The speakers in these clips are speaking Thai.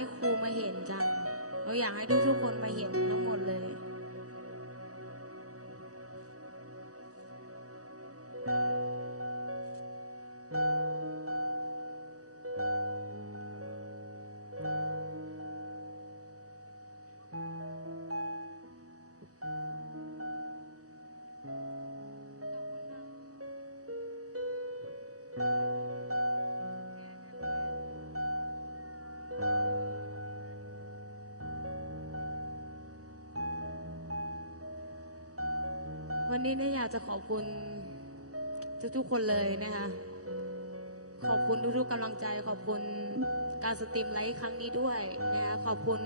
ที่ครูมาเห็นจัง เราอยากให้ทุกๆคนมาเห็นทั้งหมดเลย วันนี้เนี่ยอยากจะขอบคุณทุกๆคนเลยนะคะ ขอบคุณทุกๆกำลังใจ ขอบคุณการสตรีมไลฟ์ครั้งนี้ด้วยนะคะขอบคุณ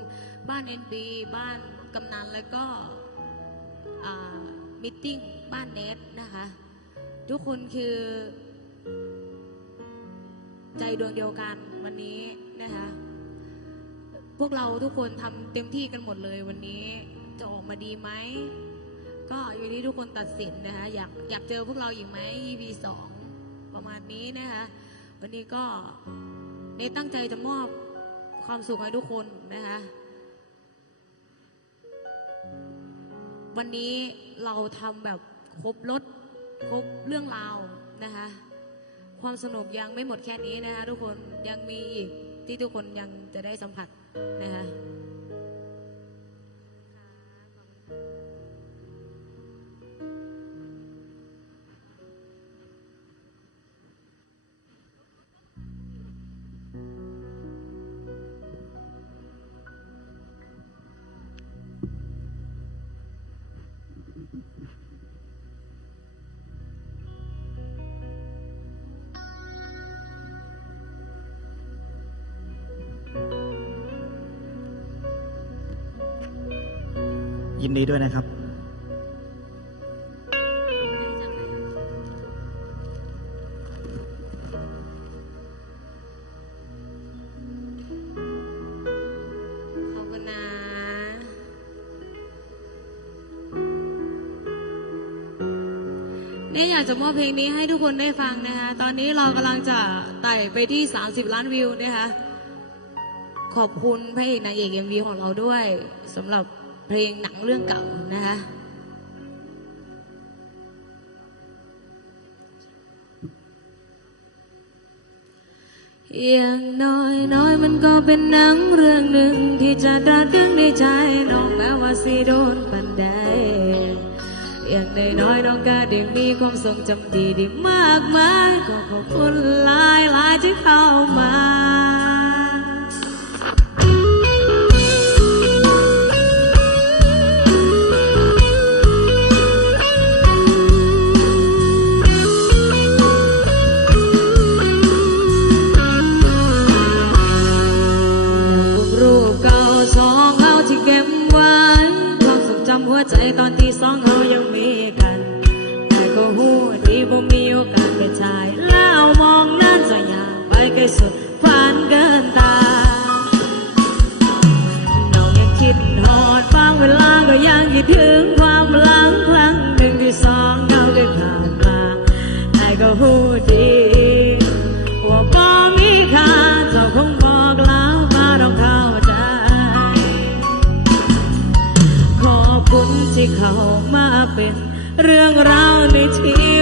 บ้าน NB บ้านกำนันแล้วก็มิทติ้งบ้านเนทนะคะ ทุกคนคือ ใจดวงเดียวกันวันนี้นะคะ พวกเราทุกคนทำเต็มที่กันหมดเลยวันนี้จะออกมาดีไหม ก็อยู่ที่ทุกคนตัดสินนะคะอยากอยากเจอพวกเราอีกไหม EP สองประมาณนี้นะคะวันนี้ก็เนตตั้งใจจะมอบความสุขให้ทุกคนนะคะวันนี้เราทำแบบครบรถครบเรื่องราวนะคะความสนุกยังไม่หมดแค่นี้นะคะทุกคนยังมีอีกที่ทุกคนยังจะได้สัมผัสนะคะ นดีด้วยนะครับ ขอบคุณนะเนี่ยอยากจะมอบเพลงนี้ให้ทุกคนได้ฟังนะคะ ตอนนี้เรากำลังจะไต่ไปที่ 30 ล้านวิวนะคะ ขอบคุณพระเอกนางเอกเอ็มวีของเราด้วยสำหรับ เพลงหนังเรื่องเก่านะคะอย่างน้อยน้อยมันก็เป็นหนังเรื่องหนึ่งที่จะตราตรึงในใจน้องแม้ว่าสิโดนปันใดอย่างน้อยน้อยน้องก็ได้มีความทรงจำดีดีมากมายก็ขอบคุณหลายหลายที่เข้ามา เรื่องราวในชีวิ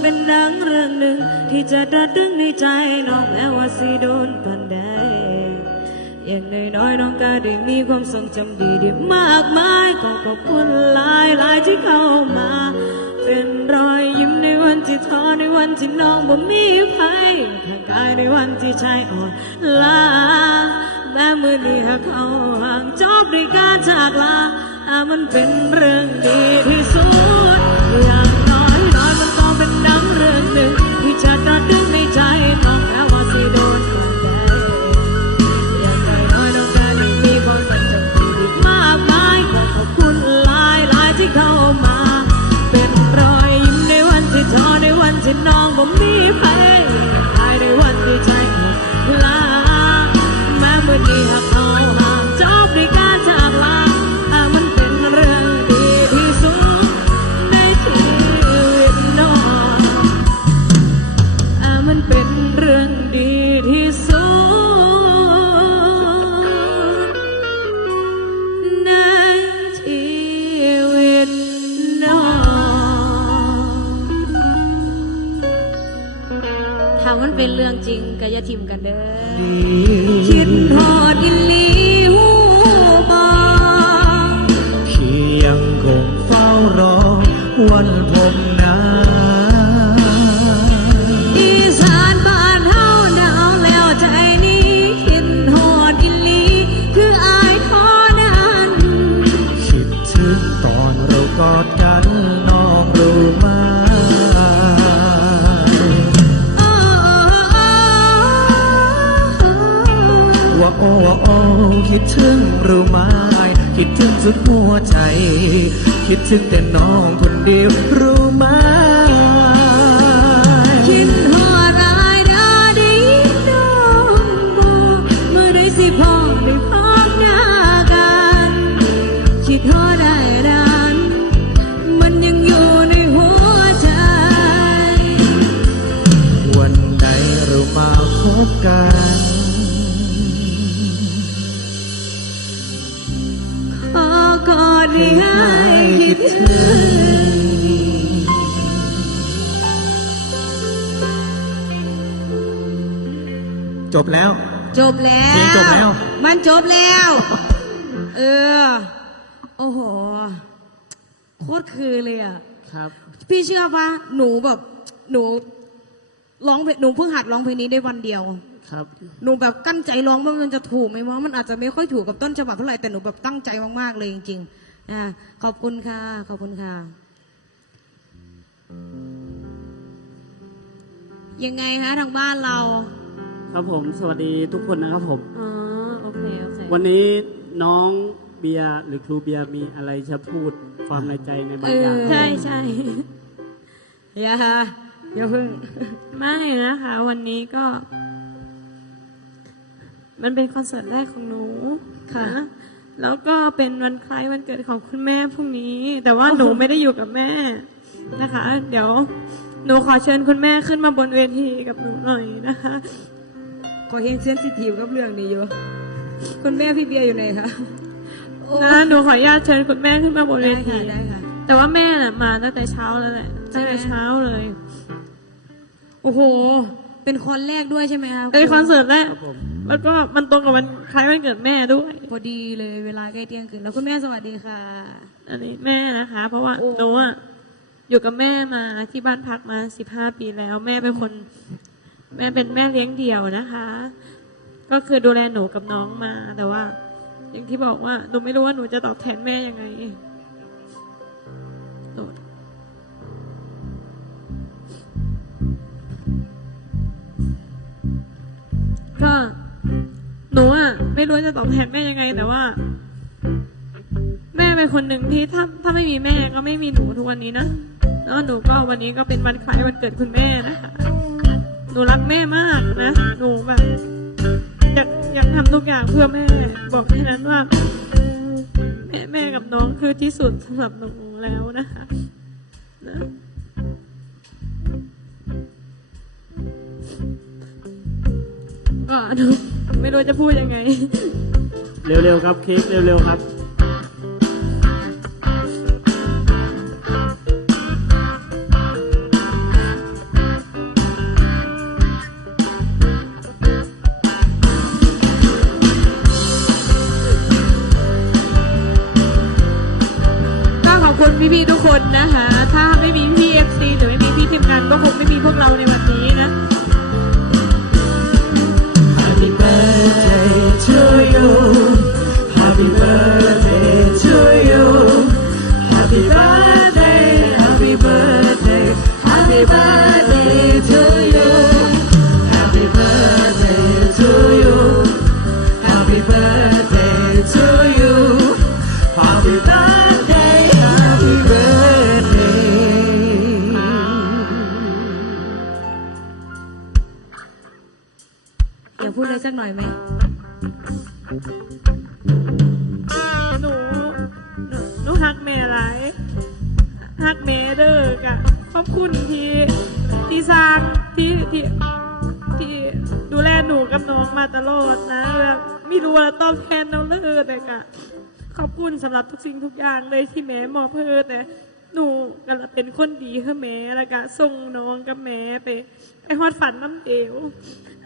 เป็นดังเรื่องหนึ่ง ที่จะระดึงในใจน้องแม้ว่าสิโดนปันใดอย่างน้อยน้อยน้องก็ได้มีความทรงจำดีดีมากมายขอขอบคุณหลายหลายที่เข้ามาเป็นรอยยิ้มในวันที่ท้อในวันที่น้องบ่มีภัยทางกายในวันที่ใจอ่อนลาแม้มือนี้หากเขาห่างจบด้วยการจากลามันเป็นเรื่องดีที่สุด จริงกายทิมกันเด้อคิดหอดอิลี สุดหัวใจ คิดถึงแต่น้องคนเดียวรู้ไหม จบแล้ว จบแล้วเพลงจบแล้ว มันจบแล้ว เออ โอ้โห โคตรคือเลยอะ ครับ พี่เชื่อปะหนูแบบ หนูร้องเพลงหนูเพิ่งหัดร้องเพลงนี้ได้วันเดียว ครับ หนูแบบตั้งใจร้องว่ามันจะถูกไหมวะมันอาจจะไม่ค่อยถูกกับต้นฉบับเท่าไหร่แต่หนูแบบตั้งใจมากๆเลยจริงๆอ่าขอบคุณค่ะ ขอบคุณค่ะ ยังไงฮะทางบ้านเรา ครับผม สวัสดีทุกคนนะครับผม อ๋อ โอเค โอเค วันนี้น้องเบียร์หรือครูเบียร์มีอะไรจะพูดความในใจในบางอย่างใช่ใช่อย่าอย่าเพึ่งไม่นะคะ วันนี้ก็ มันเป็นคอนเสิร์ตแรกของหนูค่ะนแล้วก็เป็นวันคล้ายวันเกิดของคุณแม่พรุ่งนี้ แต่ว่าหนูไม่ได้อยู่กับแม่นะคะ เดี๋ยวหนูขอเชิญคุณแม่ขึ้นมาบนเวทีกับหนูหน่อยนะคะ ขอเฮงเซนซิทีฟกับเรื่องนี้อยู่คุณแม่พี่เบียร์อยู่ไหนคะโอ้นะหนูขออนุญาตเชิญคุณแม่ขึ้นมาบนเวได้ทีค่ะได้ค่ะ แต่ว่าแม่น่ะมาตั้งแต่เช้าแล้วแหละใช่ตั้งไหมแต่เช้าเลย โอ้โห เป็นคอนแรกด้วยใช่ไหมคะเป็นคอนเสิร์ตแรกครับผมแล้วก็มันตรงกับวันคล้ายวันเกิดแม่ด้วยพอดีเลยเวลาใกล้เที่ยงคืนแล้วคุณแม่สวัสดีค่ะ อันนี้แม่นะคะ เพราะว่าโอ้หนูอะอยู่กับแม่มาที่บ้านพักมาสิบห้าปีแล้ว แม่เป็นคน แม่เป็นแม่เลี้ยงเดี่ยวนะคะ ก็คือดูแลหนูกับน้องมาแต่ว่า อย่างที่บอกว่าหนูไม่รู้ว่าหนูจะตอบแทนแม่ยังไงหนูก็หนูอะไม่รู้จะตอบแทนแม่ยังไง แต่ว่า แม่เป็นคนหนึ่งที่ถ้าถ้าไม่มีแม่ก็ไม่มีหนูทุกวันนี้นะแล้วหนูก็วันนี้ก็เป็นวันคล้ายวันเกิดคุณแม่นะคะ นูรักแม่มากนะหนูแบบอยากอยากทำทุกอย่างเพื่อแม่ บอกแค่นั้นว่าแม่แม่กับน้องคือที่สุดสำหรับหนูแล้วนะคะนะก็หนูไม่รู้จะพูดยังไง เร็วๆครับเค้กเร็วๆครับ พี่ๆทุกคนนะคะ ถ้าไม่มีพี่เอฟซีหรือไม่มีพี่ทีมงานก็คงไม่มีพวกเราใน หน่อยไหมหนูหนูหนูฮักแม่หลายฮักแม่เด้อกะขอบคุณที่ที่สร้างที่ที่ที่ดูแลหนูกับน้องมาตลอดนะแบบไม่รู้ว่าตอบแทนน้องเลยแต่กะขอบคุณสำหรับทุกสิ่งทุกอย่างเลยที่แม่มอบเพื่อแต่ หนูก็เป็นคนดีให้แม่แล้วก็ส่งน้องกับแม่ไปไปฮอดฝันน้ำเอว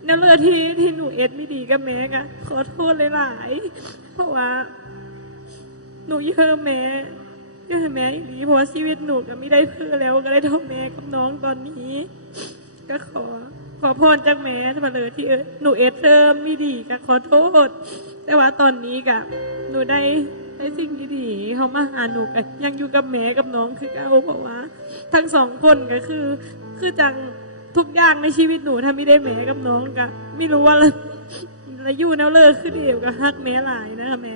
ในเรื่องที่ที่หนูเอ็ดไม่ดีกับแม่กะขอโทษหลายๆเพราะว่า หนูเย่อแม่เย่อแม่อย่างนี้เพราะชีวิตหนูก็ไม่ได้เพื่อแล้วก็ได้ท่าแม่กับน้องตอนนี้ ก็ขอขอพรจากแม่มาเลยที่หนูเอดเริ่มไม่ดีก็ขอโทษ แต่ว่าตอนนี้กะหนูได้ ได้สิ่งดีๆเขามาหาหนูก็ยังอยู่กับแม่กับน้องคือเก่าเพราะว่า ทั้งสองคนก็คือ คือจังทุกอย่างในชีวิตหนูถ้าไม่ได้แม่กับน้องก็ไม่รู้ว่าละละอยู่แนวเลิกคือเดียวกับฮักแม่หลายนะคะแม่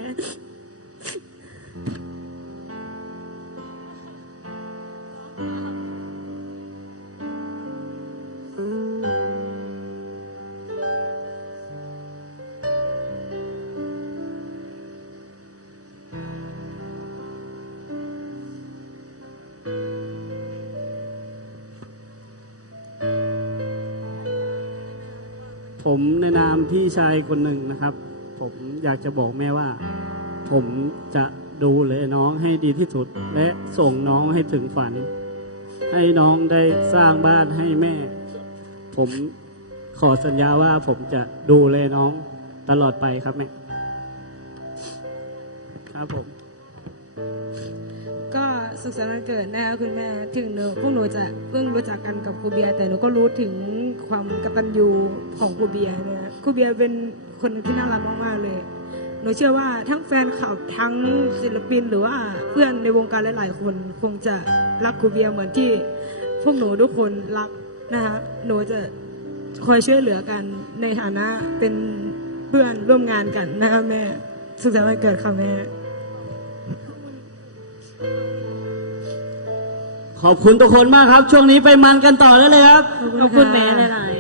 ผมในนามพี่ชายคนหนึ่งนะครับ ผมอยากจะบอกแม่ว่า ผมจะดูแลน้องให้ดีที่สุด และส่งน้องให้ถึงฝัน ให้น้องได้สร้างบ้านให้แม่ ผมขอสัญญาว่าผมจะดูแลน้องตลอดไปครับแม่ครับผม สุขสันต์วันเกิดนะคะคุณแม่ถึงหนูพวกหนูจะเพิ่งรู้จักกันกับครูเบียร์แต่หนูก็รู้ถึงความกตัญญูของครูเบียร์นะครูเบียร์เป็นคนที่น่ารักมากๆเลยหนูเชื่อว่าทั้งแฟนคลับทั้งศิลปินหรือว่าเพื่อนในวงการหลายๆคน คงจะรักครูเบียร์เหมือนที่ พวกหนูทุกคนรักนะคะหนูจะคอยช่วยเหลือกันในฐานะเป็นเพื่อนร่วมงานกันนะคะแม่สุขสันต์วันเกิดค่ะแม่ ขอบคุณทุกคนมากครับ ช่วงนี้ไปมันกันต่อได้เลยครับ ขอบคุณแม่หลาย